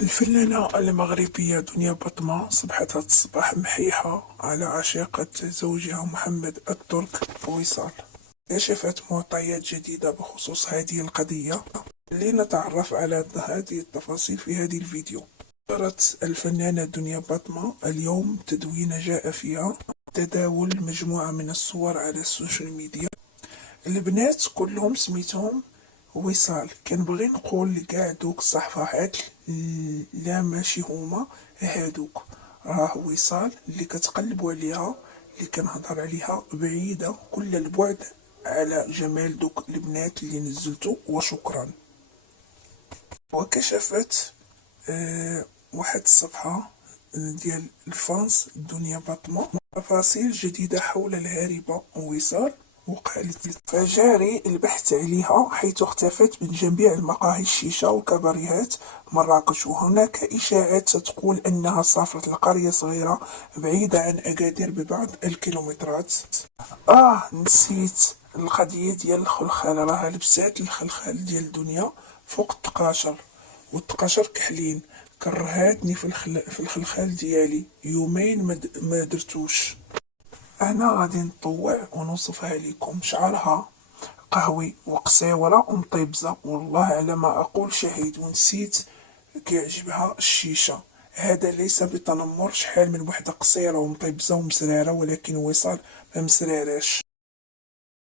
الفنانة المغربية دنيا بطمة صبحت هذا الصباح محيحة على عشيقة زوجها محمد الترك فيصل. كشفت معطيات جديدة بخصوص هذه القضية. لنتعرف على هذه التفاصيل في هذه الفيديو. نشرت الفنانة دنيا بطمة اليوم تدوين جاء فيها تداول مجموعة من الصور على السوشيال ميديا. البنات كلهم سميتهم وصال. كنبغي نقول لكاع دوك الصحفاحات لا ماشي هما هادوك، راه وصال اللي كتقلبوا عليها، اللي كنهضر عليها بعيدة كل البعد على جمال دوك البنات اللي نزلتو. وشكرا. وكشفت واحد الصفحة ديال الفانس دنيا باطمة تفاصيل جديدة حول الهاربة وصال، وقالت فجاري البحث عليها حيث اختفت من جميع المقاهي الشيشة وكباريهات مراكش، وهناك إشاعات تقول أنها سافرت لقرية صغيرة بعيدة عن أكادير ببعض الكيلومترات. نسيت القضية ديال الخلخال، راها لبسات الخلخال ديال دنيا فوق التقاشر، والتقاشر كحلين. كرهاتني في الخلخال ديالي يومين ما درتوش. انا غادي نطوع ونوصفها لكم. شعرها قهوي وقصيورة ومطيبزة، والله على ما اقول شهيد. ونسيت كيعجبها الشيشة. هذا ليس بتنمر، شحال من وحدة قصيرة ومطيبزة ومسرارة، ولكن وصال ما مسراراش.